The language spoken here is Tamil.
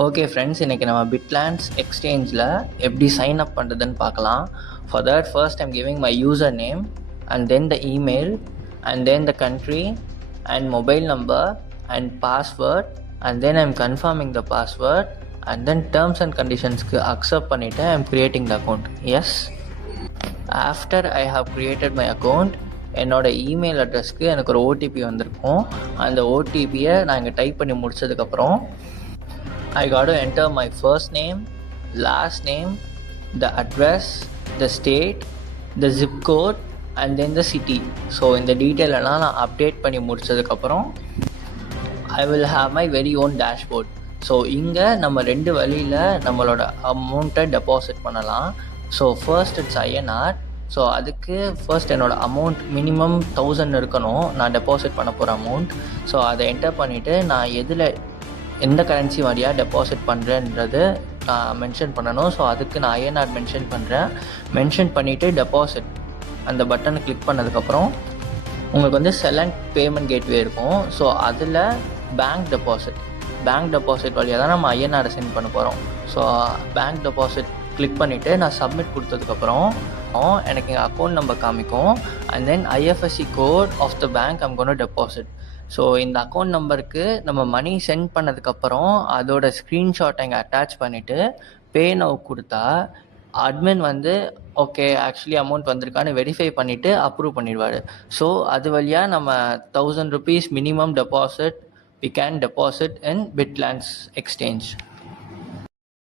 ஓகே ஃப்ரெண்ட்ஸ், இன்றைக்கி நம்ம பிட்லாண்ட்ஸ் எக்ஸ்சேஞ்சில் எப்படி சைன் அப் பண்ணுறதுன்னு பார்க்கலாம். For that first I'm giving my user name and then the email and then the country and mobile number and password and then I'm confirming the password and then terms and கண்டிஷன்ஸ்க்கு அக்செப்ட் பண்ணிவிட்டு I'm creating the account. Yes, after I have created my account என்னோடய இமெயில் அட்ரஸ்க்கு எனக்கு ஒரு ஓடிபி வந்திருக்கும். அந்த ஓடிபியை நான் இங்கே டைப் பண்ணி முடிச்சதுக்கப்புறம் I got to enter my first name, last name, the address, the state, the zip code and then the city. So இந்த டீட்டெயில் எல்லாம் நான் அப்டேட் பண்ணி முடிச்சதுக்கப்புறம் I will have my very own dashboard. So இங்கே நம்ம ரெண்டு வழியில் நம்மளோட அமௌண்ட்டை டெபாசிட் பண்ணலாம். So first it's INR. So அதுக்கு ஃபர்ஸ்ட் என்னோடய அமௌண்ட் மினிமம் 1000 இருக்கணும், நான் டெபாசிட் பண்ண போகிற அமௌண்ட். ஸோ அதை என்டர் பண்ணிவிட்டு நான் எந்த கரன்சி வழியாக டெபாசிட் பண்ணுறேன்றது நான் மென்ஷன் பண்ணணும். ஸோ அதுக்கு நான் INR மென்ஷன் பண்ணுறேன். மென்ஷன் பண்ணிவிட்டு டெபாசிட் அந்த பட்டனை கிளிக் பண்ணதுக்கப்புறம் உங்களுக்கு செலக்ட் பேமெண்ட் கேட்வே இருக்கும். ஸோ அதில் பேங்க் டெபாசிட் வழியாக தான் நம்ம INR சென்ட் பண்ண போகிறோம். ஸோ பேங்க் டெபாசிட் கிளிக் பண்ணிவிட்டு நான் சப்மிட் கொடுத்ததுக்கப்புறம் எனக்கு எங்கள் அக்கௌண்ட் நம்பர் காமிக்கும் and then IFSC code of the bank I'm gonna deposit. So இந்த அக்கௌண்ட் நம்பருக்கு நம்ம மணி சென்ட் பண்ணதுக்கப்புறம் அதோட ஸ்க்ரீன்ஷாட்டை இங்கே அட்டாச் பண்ணிவிட்டு பே நவ் கொடுத்தா அட்மின் ஓகே ஆக்சுவலி அமௌண்ட் வந்திருக்கான்னு வெரிஃபை பண்ணிவிட்டு அப்ரூவ் பண்ணிடுவார். ஸோ அது வழியாக நம்ம 1000 rupees minimum deposit we can deposit in Bitlands exchange.